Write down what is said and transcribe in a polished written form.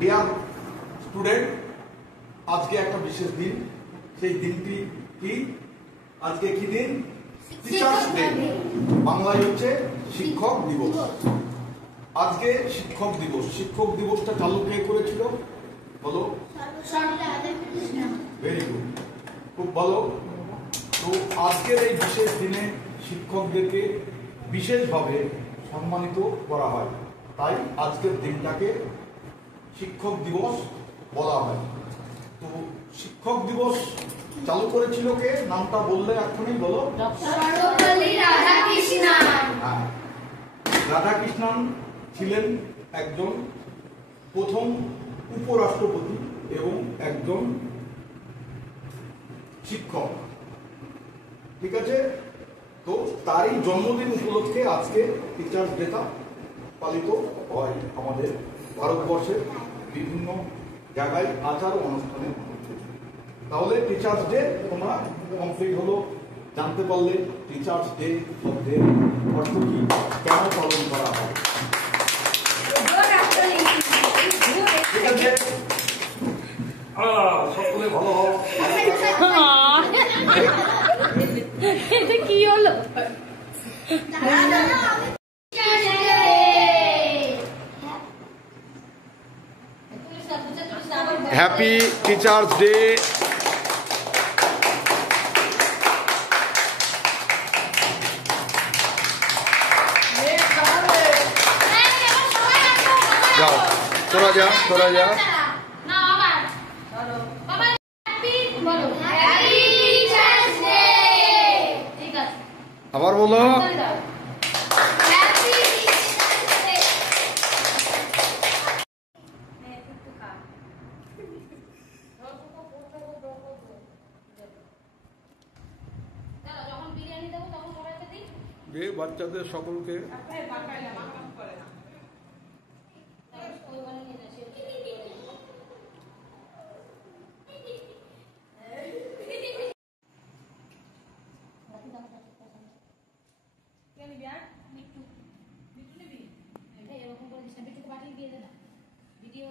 Dear student, আজকে একটা বিশেষ দিন। সেই দিনটি কি? আজকে কি দিন? Teachers day. বাংলায় হচ্ছে শিক্ষক দিবস। আজকে শিক্ষক দিবস। শিক্ষক দিবসটা চালু কে করেছিল বলো? ভেরি গুড, খুব ভালো। তো আজকের এই বিশেষ দিনে শিক্ষকদেরকে বিশেষভাবে সম্মানিত করা হয়, তাই আজকের দিনটাকে শিক্ষক দিবস বলা হয়। তো শিক্ষক দিবস চালু করেছিল কে? নামটা বললে এখনই বলো। রাধাকৃষ্ণন ছিলেন একজন প্রথম উপরাষ্ট্রপতি এবং একজন শিক্ষক, ঠিক আছে? তো তারই জন্মদিন উপলক্ষে আজকে টিচার্স ডেটা পালিত হয় আমাদের ভারতবর্ষের বিভিন্ন জায়গায় আচার ও অনুষ্ঠানের। তাহলে টিচার্স ডে তোমরা কমপ্লিট হলো, জানতে পারলে টিচার্স ডে শব্দের অর্থ কি, কেন পালন করা হয়। ঠিক আছে, সকলে ভালো হও। কি হলো? Happy teachers day. যাও, তোরা যা, তোরা যা। আবার বলো। বাচ্চাদের সকলকে ভিডিও